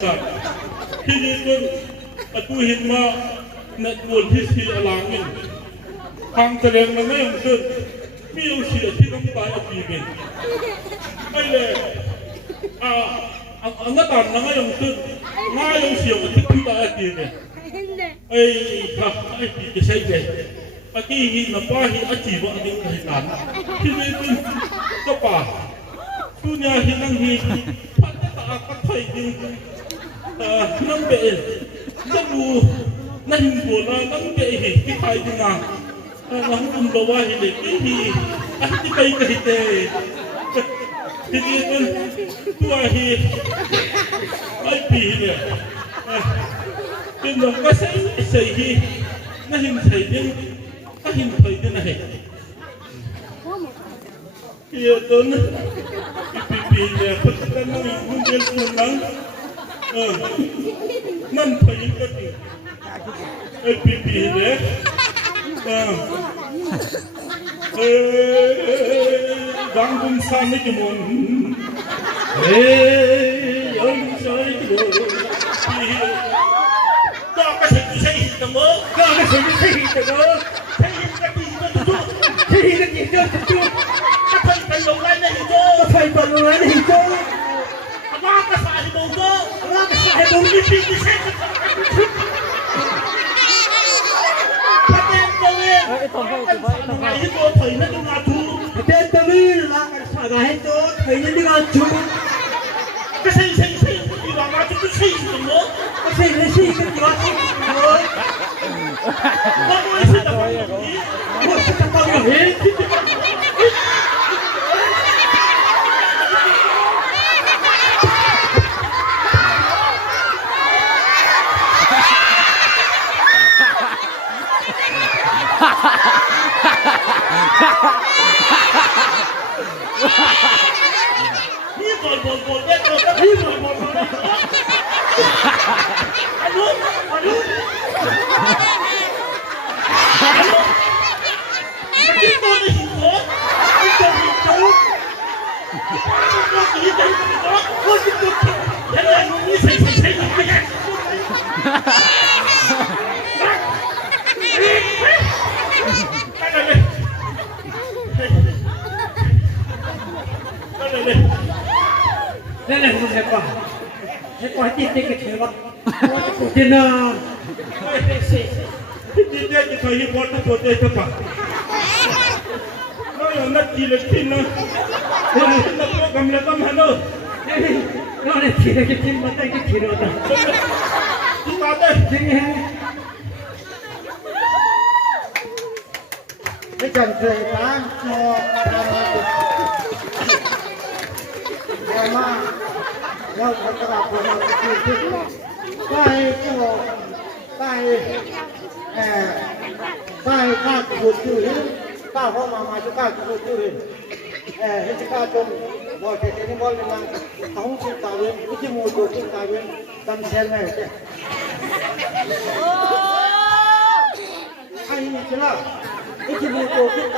ที่นี่จนตู้หินมาในกวนที่สีอลางนี่ทางแสดงมันไม่ยังซึ่งมีเอาเสียที่น้ำตาเอาปีเป็นไอ้เลยอันนั้นตอนนั้นยังซึ่งง่ายยังเสียที่น้ำตาเอาปีเนี่ยไอ้ครับไอ้ปีจะใช้เด็กไอ้ที่หินน้ำป้าหินอาจีบอันนี้ก็หินนั้นที่นี่จนก็ป่าทุนยาหินนั่งหินพันตาก็ไทยจริงนั่งเบะจะดูนั่งบัวนั่งเบะเห็นที่ไทยจริงอ่ะนั่งอุ่นตัวว่าเห็นเด็กที่อันที่ไปกันเตะที่นี่เป็นตัวเห็นไอ้ปีเนี่ยเป็นน้องก็ใส่ใส่ที่นั่งเห็นใส่ยังนั่งเห็นใส่ยังไงเฮียต้นปีเนี่ยคนนั้นนั่งคนเดียวคนนั้นนั่นไปยังกันไอ้ปีเนี่ยดังบุญสานิจมุนยังใช่ตัวก็กระเซ็นใช่หินตั้งมั้งก็กระเซ็นใช่หินตั้งมั้งใช่หินกระดิ่งก็จุ๊บใช่หินกระดิ่งก็จุ๊บก็ไปลงไว้ในหินโจ้ก็ไปลงไว้ในหินโจ้ลากกระสายบุ้งโจ้ลากกระสายบุ้งนี่ปีนี่ใช่กระสายบุ้งประเด็นตัวเองไอ้ตรงไหนที่ตัวเผยนั่นดูงาทูประเด็นตัวนี้ลากกระสายให้ตัวเผยนั่นดูงาทูก็ใช่ที่วางมาจุดใช่สมมติก็ใช่กันที่วางที่เลยก็ไม่ใช่ตัวอย่างนี้ก็ใช่ตัวอย่างนี้นี่บอลเด็กนี่บอลอันนู้นที่ตัวในหินโถที่ตัวหินโถตัวหินโถตัวหินโถแล้วไอ้พวกนี้ใส่ไม่ได้นั่นคุณเห็นป่ะที่เด็กเชื่อว่าที่น่าที่เด็กจะเคยเห็นว่าตัวเด็กจะป่ะแล้วอย่างนั้นจีเล็กที่นั่นแล้วกำลังทำเนอะแล้วเนี่ยจีเล็กที่มันได้กี่กิโลนะที่มาได้จริงเหรอไม่จำเลยนะพอมาแล้วคนกระดาษคนนั้นคือไปก็ไปข้าขุดอยู่ข้าห้องมาจะข้าขุดอยู่เห็นจะข้าจนบ่อยแค่นี้บ่อยเลยนะท้องสุดตาเย็นไม่ใช่มูตัวสุดตาเย็นตั้งแช่ไหนเนี่ยไอ้นี่ใช่ไหมไม่ใช่มูตัวสุดตา